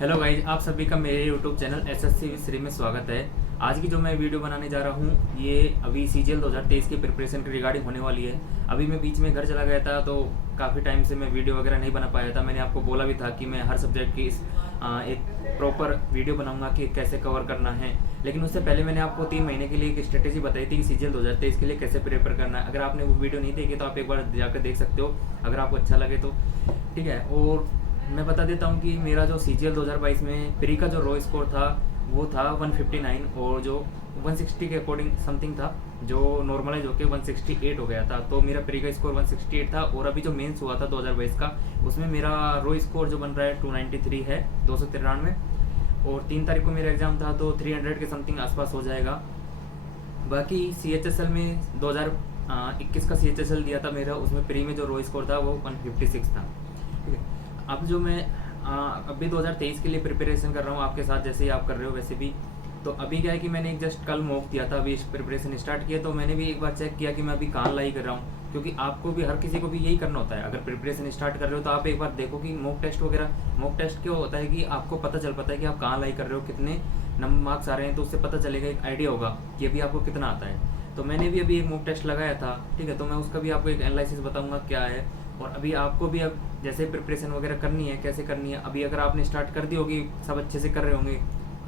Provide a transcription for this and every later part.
Hello guys, आप सभी का मेरे YouTube channel SSC with Shri में स्वागत है। आज की जो मैं वीडियो बनाने जा रहा हूँ ये अभी सीजीएल 2023 की प्रिपरेशन की रिगार्डिंग होने वाली है। अभी मैं बीच में घर चला गया था तो काफ़ी टाइम से मैं वीडियो वगैरह नहीं बना पाया था। मैंने आपको बोला भी था कि मैं हर सब्जेक्ट की एक प्रॉपर वीडियो बनाऊंगा कि कैसे कवर करना है। लेकिन उससे पहले मैंने आपको 3 महीने के लिए एक स्ट्रेटेजी बताई थी कि सीजीएल 2023 के लिए कैसे प्रिपेयर करना है। अगर आपने वो वीडियो नहीं देखी तो आप एक बार जाकर देख सकते हो अगर आपको अच्छा लगे तो, ठीक है। और मैं बता देता हूँ कि मेरा जो सीजीएल 2022 में प्री का जो रो स्कोर था वो था 159 और जो 160 के अकॉर्डिंग समथिंग था, जो नॉर्मलाइज होकर 168 हो गया था। तो मेरा प्री का स्कोर 168 था और अभी जो मेंस हुआ था 2022 का उसमें मेरा रो स्कोर जो बन रहा है 293 है, 293। और 3 तारीख को मेरा एग्ज़ाम था तो 300 के समथिंग आसपास हो जाएगा। बाकी CHSL में 2021 का CHSL दिया था मेरा, उसमें प्री में जो रो स्कोर था वो 156 था, ठीक है। अब जो मैं अभी 2023 के लिए प्रिपरेशन कर रहा हूँ आपके साथ, जैसे ही आप कर रहे हो वैसे भी। तो अभी क्या है कि मैंने एक जस्ट कल मॉक दिया था, अभी प्रिपरेशन स्टार्ट किया तो मैंने भी एक बार चेक किया कि मैं अभी कहाँ लाई कर रहा हूँ, क्योंकि आपको भी हर किसी को भी यही करना होता है। अगर प्रिपरेशन स्टार्ट कर रहे हो तो आप एक बार देखो कि मॉक टेस्ट वगैरह, मॉक टेस्ट क्यों होता है कि आपको पता चल पाता है कि आप कहाँ लाई कर रहे हो, कितने नंबर मार्क्स आ रहे हैं, तो उससे पता चलेगा, एक आइडिया होगा कि अभी आपको कितना आता है। तो मैंने भी अभी एक मॉक टेस्ट लगाया था, ठीक है। तो मैं उसका भी आपको एक एनालिसिस बताऊँगा क्या है। और अभी आपको भी अब जैसे प्रिपरेशन वगैरह करनी है, कैसे करनी है, अभी अगर आपने स्टार्ट कर दी होगी, सब अच्छे से कर रहे होंगे,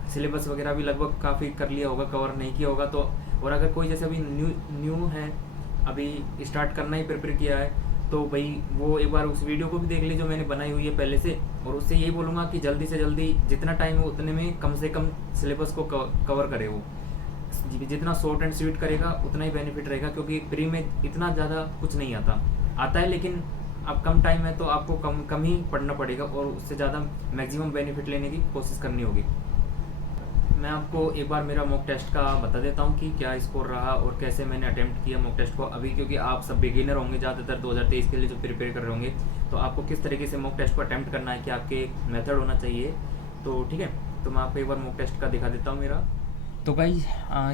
सिलेबस वगैरह भी लगभग काफ़ी कर लिया होगा, कवर नहीं किया होगा तो। और अगर कोई जैसे अभी न्यू है, अभी स्टार्ट करना ही प्रिपेयर किया है, तो भाई वो एक बार उस वीडियो को भी देख ली जो मैंने बनाई हुई है पहले से। और उससे यही बोलूँगा कि जल्दी से जल्दी जितना टाइम हो उतने में कम से कम सिलेबस को कवर करे। वो जितना शॉर्ट एंड स्वीट करेगा उतना ही बेनिफिट रहेगा, क्योंकि प्री में इतना ज़्यादा कुछ नहीं आता है, लेकिन अब कम टाइम है तो आपको कम ही पढ़ना पड़ेगा और उससे ज़्यादा मैक्सिमम बेनिफिट लेने की कोशिश करनी होगी। मैं आपको एक बार मेरा मॉक टेस्ट का बता देता हूँ कि क्या स्कोर रहा और कैसे मैंने अटेम्प्ट किया मॉक टेस्ट को अभी, क्योंकि आप सब बिगिनर होंगे ज़्यादातर 2023 के लिए जो प्रिपेयर कर रहे होंगे, तो आपको किस तरीके से मॉक टेस्ट को अटेम्प्ट करना है, कि आपके मेथड होना चाहिए। तो ठीक है, तो मैं आपको एक बार मॉक टेस्ट का दिखा देता हूँ मेरा। तो भाई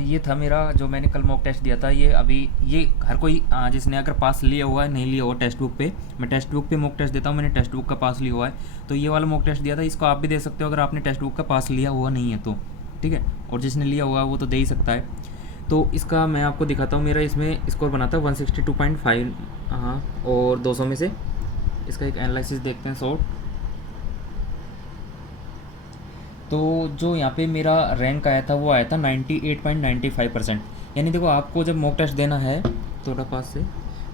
ये था मेरा जो मैंने कल मॉक टेस्ट दिया था। ये अभी ये हर कोई जिसने अगर पास लिया हुआ है, नहीं लिया हुआ टेक्स्ट बुक पे, मैं टेक्स्ट बुक पे मॉक टेस्ट देता हूँ, मैंने टेक्स्ट बुक का पास लिया हुआ है तो ये वाला मॉक टेस्ट दिया था। इसको आप भी दे सकते हो अगर आपने टेक्स्ट बुक का पास लिया हुआ नहीं है तो, ठीक है। और जिसने लिया हुआ वो तो दे ही सकता है। तो इसका मैं आपको दिखाता हूँ, मेरा इसमें स्कोर बना था 162.5, हाँ, और 200 में से इसका एक एनालिसिस देखते हैं शॉर्ट। तो जो यहाँ पे मेरा रैंक आया था वो आया था 98.95%। यानी देखो, आपको जब मॉक टेस्ट देना है, थोड़ा पास से,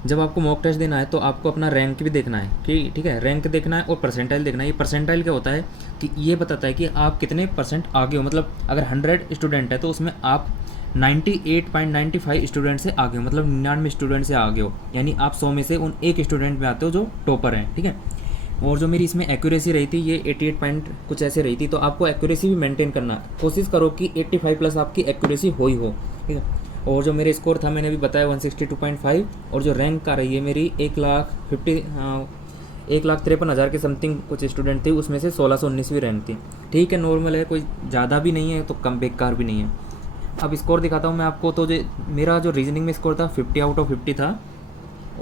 जब आपको मॉक टेस्ट देना है तो आपको अपना रैंक भी देखना है कि, ठीक है, रैंक देखना है और परसेंटाइल देखना है। ये परसेंटाइल क्या होता है कि ये बताता है कि आप कितने परसेंट आगे हो। मतलब अगर 100 स्टूडेंट है तो उसमें आप 98.95 स्टूडेंट से आगे हो, मतलब 99 स्टूडेंट से आगे हो, यानी आप 100 में से उन एक स्टूडेंट में आते हो जो टॉपर हैं, ठीक है। और जो मेरी इसमें एक्यूरेसी रही थी ये 88 पॉइंट कुछ ऐसे रही थी। तो आपको एक्यूरेसी भी मेंटेन करना, कोशिश करो कि 85 प्लस आपकी एक्यूरेसी हो, ठीक है। और जो मेरे स्कोर था मैंने भी बताया 162.5, और जो रैंक आ रही है मेरी 1,53,000 के समथिंग कुछ स्टूडेंट थे, उसमें से 1619वीं रैंक थी। ठीक है, नॉर्मल है, कोई ज़्यादा भी नहीं है तो कम बेकार भी नहीं है। अब स्कोर दिखाता हूँ मैं आपको। तो जो मेरा जो रीजनिंग में स्कोर था 50 आउट ऑफ 50 था,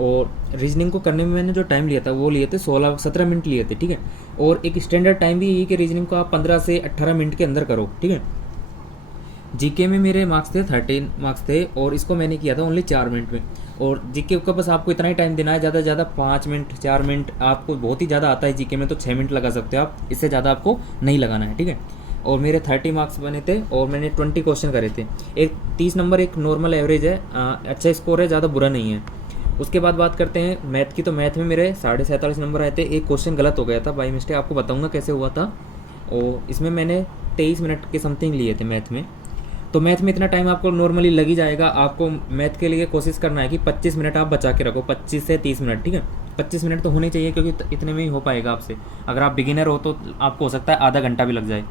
और रीजनिंग को करने में मैंने जो टाइम लिया था वो लिए थे 16-17 मिनट लिए थे, ठीक है। और एक स्टैंडर्ड टाइम भी यही कि रीजनिंग को आप 15 से 18 मिनट के अंदर करो, ठीक है। जीके में मेरे मार्क्स थे 13 मार्क्स थे और इसको मैंने किया था ओनली 4 मिनट में। और जीके का बस आपको इतना ही टाइम देना है, ज़्यादा से ज़्यादा 5 मिनट 4 मिनट। आपको बहुत ही ज़्यादा आता है जीके में तो 6 मिनट लगा सकते हो आप, इससे ज़्यादा आपको नहीं लगाना है, ठीक है। और मेरे 30 मार्क्स बने थे और मैंने 20 क्वेश्चन करे थे। एक 30 नंबर एक नॉर्मल एवरेज है, अच्छा स्कोर है, ज़्यादा बुरा नहीं है। उसके बाद बात करते हैं मैथ की। तो मैथ में मेरे 47.5 नंबर आए थे। एक क्वेश्चन गलत हो गया था बाई मिस्टेक, आपको बताऊंगा कैसे हुआ था। और इसमें मैंने 23 मिनट के समथिंग लिए थे मैथ में। तो मैथ में इतना टाइम आपको नॉर्मली लग ही जाएगा। आपको मैथ के लिए कोशिश करना है कि 25 मिनट आप बचा के रखो, 25 से 30 मिनट, ठीक है। 25 मिनट तो होने चाहिए, क्योंकि इतने में ही हो पाएगा आपसे। अगर आप बिगिनर हो तो आपको हो सकता है आधा घंटा भी लग जाए।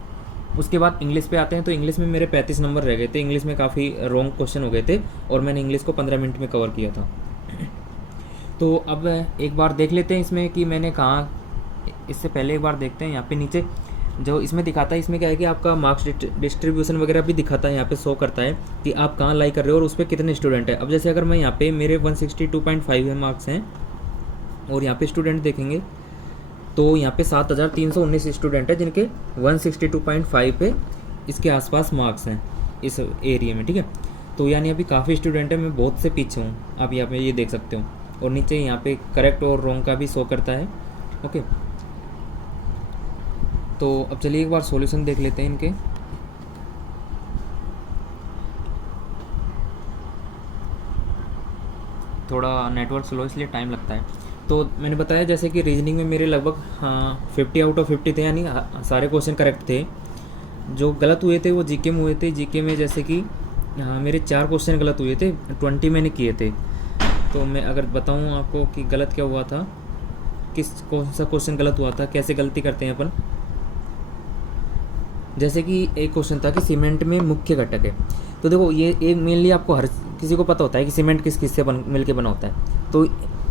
उसके बाद इंग्लिश पे आते हैं। तो इंग्लिश में मेरे 35 नंबर रह गए थे। इंग्लिश में काफ़ी रॉन्ग क्वेश्चन हो गए थे और मैंने इंग्लिश को 15 मिनट में कवर किया था। तो अब एक बार देख लेते हैं इसमें कि मैंने कहाँ, इससे पहले एक बार देखते हैं यहाँ पे नीचे जो इसमें दिखाता है। इसमें क्या है कि आपका मार्क्स डिस्ट्रीब्यूशन वगैरह भी दिखाता है, यहाँ पे शो करता है कि आप कहाँ लाई कर रहे हो और उस पर कितने स्टूडेंट है। अब जैसे अगर मैं यहाँ पे मेरे 162.5 है मार्क्स हैं और यहाँ पे स्टूडेंट देखेंगे तो यहाँ पे 7319 स्टूडेंट है जिनके 162.5 पे इसके आसपास मार्क्स हैं इस एरिया में, ठीक है। तो यानी अभी काफ़ी स्टूडेंट है, मैं बहुत से पीछे हूँ, आप यहाँ पे ये देख सकते हो। और नीचे यहाँ पे करेक्ट और रॉन्ग का भी शो करता है, ओके। तो अब चलिए एक बार सॉल्यूशन देख लेते हैं इनके। थोड़ा नेटवर्क स्लो इसलिए टाइम लगता है। तो मैंने बताया जैसे कि रीजनिंग में मेरे लगभग 50 आउट ऑफ 50 थे, यानी सारे क्वेश्चन करेक्ट थे। जो गलत हुए थे वो जीके में हुए थे। जीके में जैसे कि मेरे 4 क्वेश्चन गलत हुए थे, 20 मैंने किए थे। तो मैं अगर बताऊं आपको कि गलत क्या हुआ था, कौन सा क्वेश्चन गलत हुआ था, कैसे गलती करते हैं अपन। जैसे कि एक क्वेश्चन था कि सीमेंट में मुख्य घटक है। तो देखो ये मेनली आपको हर किसी को पता होता है कि सीमेंट किस किस से मिल के बना होता है। तो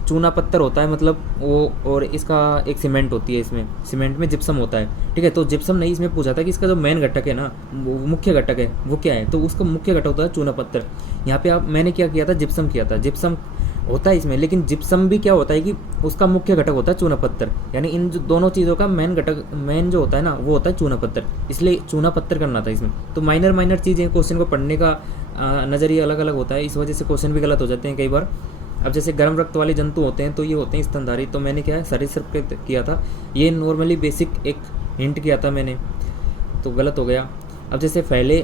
चूना पत्थर होता है मतलब वो, और इसका एक सीमेंट होती है, इसमें सीमेंट में जिप्सम होता है, ठीक है। तो जिप्सम नहीं, इसमें पूछा था कि इसका जो मेन घटक है ना, वो मुख्य घटक है, वो क्या है। तो उसका मुख्य घटक होता है चूना पत्थर। यहाँ पे मैंने क्या किया था, जिप्सम किया था। जिप्सम होता है इसमें, लेकिन जिप्सम भी क्या होता है कि उसका मुख्य घटक होता है चूना पत्थर। यानी इन दोनों चीज़ों का मेन घटक, मेन जो होता है ना, वो होता है चूना पत्थर। इसलिए चूना पत्थर करना था इसमें। तो माइनर चीज़ें, क्वेश्चन को पढ़ने का नज़रिया अलग अलग होता है, इस वजह से क्वेश्चन भी गलत हो जाते हैं कई बार। अब जैसे गर्म रक्त वाले जंतु होते हैं तो ये होते हैं स्तनधारी। तो मैंने क्या है, सरीसृप किया था। ये नॉर्मली बेसिक एक हिंट किया था मैंने, तो गलत हो गया। अब जैसे पहले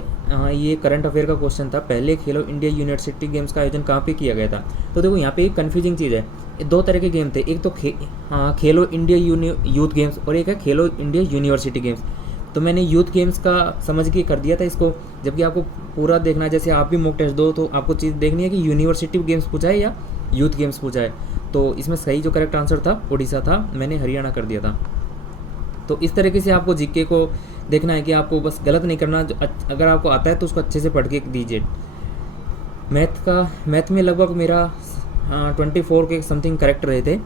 ये करंट अफेयर का क्वेश्चन था, पहले खेलो इंडिया यूनिवर्सिटी गेम्स का आयोजन कहाँ पे किया गया था। तो देखो यहाँ पे एक कन्फ्यूजिंग चीज़ है, 2 तरह के गेम थे। एक तो खेलो इंडिया यूथ गेम्स, और एक है खेलो इंडिया यूनिवर्सिटी गेम्स। तो मैंने यूथ गेम्स का समझ के कर दिया था इसको, जबकि आपको पूरा देखना है। जैसे आप भी मॉक टेस्ट दो तो आपको चीज़ देखनी है कि यूनिवर्सिटी गेम्स पूछा है या यूथ गेम्स पूछा है। तो इसमें सही जो करेक्ट आंसर था उड़ीसा था, मैंने हरियाणा कर दिया था। तो इस तरीके से आपको जीके को देखना है कि आपको बस गलत नहीं करना। अगर आपको आता है तो उसको अच्छे से पढ़ के दीजिए। मैथ में लगभग मेरा 24 के समथिंग करेक्ट रहे थे।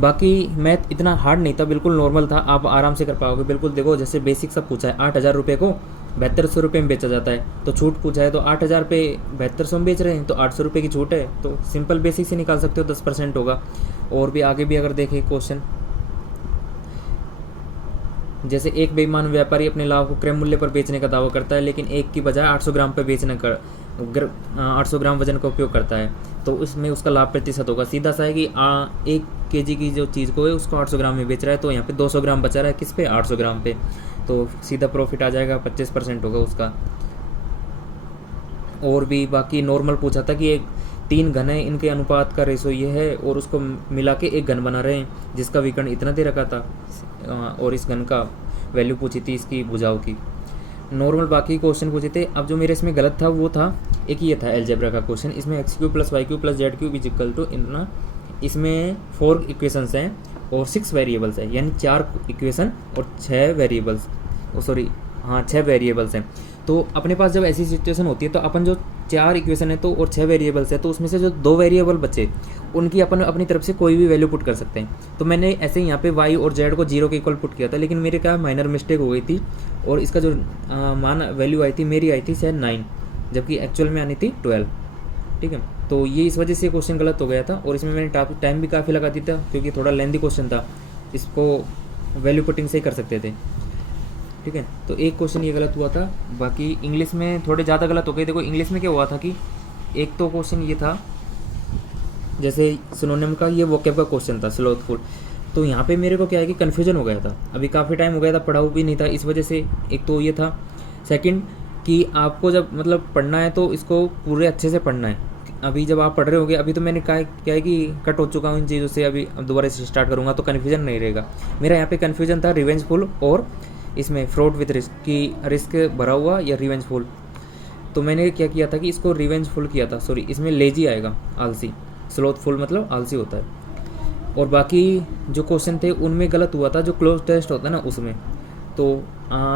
बाकी मैथ इतना हार्ड नहीं था, बिल्कुल नॉर्मल था, आप आराम से कर पाओगे बिल्कुल। देखो जैसे बेसिक सब पूछा है, 8,000 रुपये को 7200 रुपये में बेचा जाता है। तो छूट पूछा है तो 8,000 पे 7200 में बेच रहे हैं, तो 800 रुपये की छूट है। तो सिंपल बेसिक से निकाल सकते हो, 10% होगा। और भी आगे भी अगर देखें क्वेश्चन, जैसे एक बेईमान व्यापारी अपने लाभ को क्रय मूल्य पर बेचने का दावा करता है, लेकिन एक की बजाय 800 ग्राम पर बेचने का 800 ग्राम वजन का उपयोग करता है। तो उसमें उसका लाभ प्रतिशत होगा सीधा सा है कि 1 kg की जो चीज़ को है उसको 800 ग्राम में बेच रहा है, तो यहाँ पे 200 ग्राम बचा रहा है किस पे, 800 ग्राम पे। तो सीधा प्रॉफिट आ जाएगा, 25% होगा उसका। और भी बाकी नॉर्मल पूछा था कि 3 घन है, इनके अनुपात का रेशो ये है, और उसको मिला के 1 घन बना रहे हैं जिसका विकर्ण इतना दे रखा था। और इस घन का वैल्यू पूछी थी इसकी भुजाओं की। नॉर्मल बाकी क्वेश्चन पूछे थे। अब जो मेरे इसमें गलत था वो था एक ये था एलजेब्रा का क्वेश्चन। इसमें x³ + y³ + z³ = इतना, इसमें 4 इक्वेशंस हैं और 6 वेरिएबल्स हैं, यानी 4 इक्वेशन और 6 वेरिएबल्स, 6 वेरिएबल्स हैं। तो अपने पास जब ऐसी सिचुएशन होती है तो अपन जो 4 इक्वेशन है तो और 6 वेरिएबल्स है, तो उसमें से जो 2 वेरिएबल बचे उनकी अपन अपनी तरफ से कोई भी वैल्यू पुट कर सकते हैं। तो मैंने ऐसे ही यहाँ पे y और z को 0 के इक्वल पुट किया था, लेकिन मेरे क्या माइनर मिस्टेक हो गई थी, और इसका जो मान वैल्यू आई थी मेरी आई थी शायद 9, जबकि एक्चुअल में आनी थी 12, ठीक है। तो ये इस वजह से क्वेश्चन गलत हो गया था, और इसमें मैंने टाइम भी काफ़ी लगा दिया था क्योंकि थोड़ा लेंथी क्वेश्चन था, इसको वैल्यू पुटिंग से ही कर सकते थे, ठीक है। तो एक क्वेश्चन ये गलत हुआ था। बाकी इंग्लिश में थोड़े ज़्यादा गलत हो गए। देखो इंग्लिश में क्या हुआ था कि एक तो क्वेश्चन ये था, जैसे सिनोनिम का ये वोकैब का क्वेश्चन था स्लोथफुल। तो यहाँ पे मेरे को क्या है कि कन्फ्यूजन हो गया था, अभी काफ़ी टाइम हो गया था, पढ़ा भी नहीं था, इस वजह से एक तो ये था। सेकंड कि आपको जब मतलब पढ़ना है तो इसको पूरे अच्छे से पढ़ना है। अभी जब आप पढ़ रहे होगे, अभी तो मैंने क्या है कि कट हो चुका हूँ इन चीज़ों से, अभी अब दोबारा से स्टार्ट करूँगा तो कन्फ्यूजन नहीं रहेगा। मेरा यहाँ पे कन्फ्यूजन था रिवेंजफुल और इसमें फ्रॉड विद रिस्क की, रिस्क भरा हुआ या रिवेंजफुल। तो मैंने क्या किया था कि इसको रिवेंजफुल किया था, सॉरी इसमें लेजी आएगा, आलसी। स्लोथफुल मतलब आलसी होता है। और बाकी जो क्वेश्चन थे उनमें गलत हुआ था, जो क्लोज टेस्ट होता है ना उसमें। तो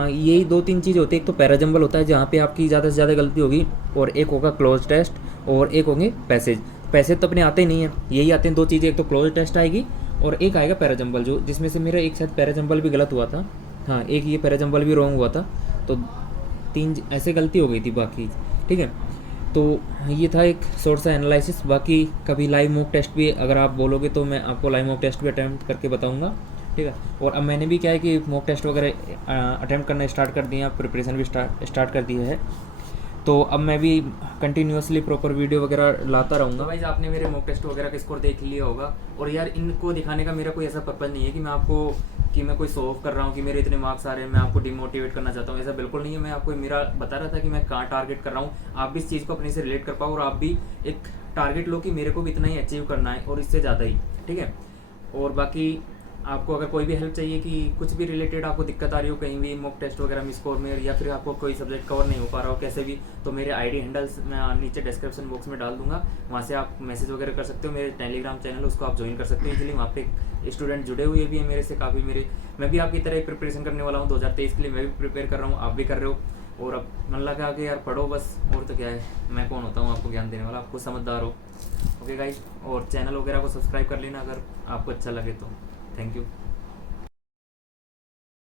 यही 2-3 चीज़ होती है, एक तो पैराजंबल होता है जहाँ पे आपकी ज़्यादा से ज़्यादा गलती होगी, और एक होगा क्लोज टेस्ट, और एक होंगे पैसेज तो अपने आते ही नहीं है, यही आते हैं 2 चीज़ें, एक तो क्लोज टेस्ट आएगी और एक आएगा पैराजंबल, जो जिसमें से मेरा एक शायद पैराजंबल भी गलत हुआ था, हाँ एक ये पैराजंबल भी रॉन्ग हुआ था। तो 3 ऐसे गलती हो गई थी बाकी, ठीक है। तो ये था एक शॉर्ट सा एनालिसिस। बाकी कभी लाइव मॉक टेस्ट भी अगर आप बोलोगे तो मैं आपको लाइव मॉक टेस्ट भी अटेम्प्ट करके बताऊंगा। ठीक है। और अब मैंने भी क्या है कि मॉक टेस्ट वगैरह अटेम्प्ट करना स्टार्ट कर दिया, प्रिपरेशन भी स्टार्ट कर दी है। तो अब मैं भी कंटिन्यूसली प्रॉपर वीडियो वगैरह लाता रहूँगा। तो भाई आपने मेरे मॉक टेस्ट वगैरह का स्कोर देख लिया होगा। और यार इनको दिखाने का मेरा कोई ऐसा पर्पज़ नहीं है कि मैं कोई शो ऑफ कर रहा हूँ कि मेरे इतने मार्क्स आ रहे हैं, मैं आपको डिमोटिवेट करना चाहता हूँ, ऐसा बिल्कुल नहीं है। मैं आपको मेरा बता रहा था कि मैं कहाँ टारगेट कर रहा हूँ, आप भी इस चीज़ को अपने से रिलेट कर पाओ और आप भी एक टारगेट लो कि मेरे को भी इतना ही अचीव करना है और इससे ज़्यादा ही, ठीक है। और बाकी आपको अगर कोई भी हेल्प चाहिए कि कुछ भी रिलेटेड आपको दिक्कत आ रही हो कहीं भी मॉक टेस्ट वगैरह में स्कोर में, या फिर आपको कोई सब्जेक्ट कवर नहीं हो पा रहा हो कैसे भी, तो मेरे आईडी हैंडल्स मैं नीचे डिस्क्रिप्शन बॉक्स में डाल दूंगा, वहाँ से आप मैसेज वगैरह कर सकते हो। मेरे टेलीग्राम चैनल उसको आप ज्वाइन कर सकते हो इजीली, वहाँ पे स्टूडेंट जुड़े हुए भी हैं मेरे से काफ़ी। मैं भी आपकी तरह प्रिपरेशन करने वाला हूँ 2023 के लिए, मैं भी प्रिपेयर कर रहा हूँ, आप भी कर रहे हो। और अब मन लगा कि यार पढ़ो बस, और तो क्या है, मैं कौन होता हूँ आपको ज्ञान देने वाला, आपको समझदार हो। ओके गाइस, और चैनल वगैरह को सब्सक्राइब कर लेना अगर आपको अच्छा लगे तो। Thank you.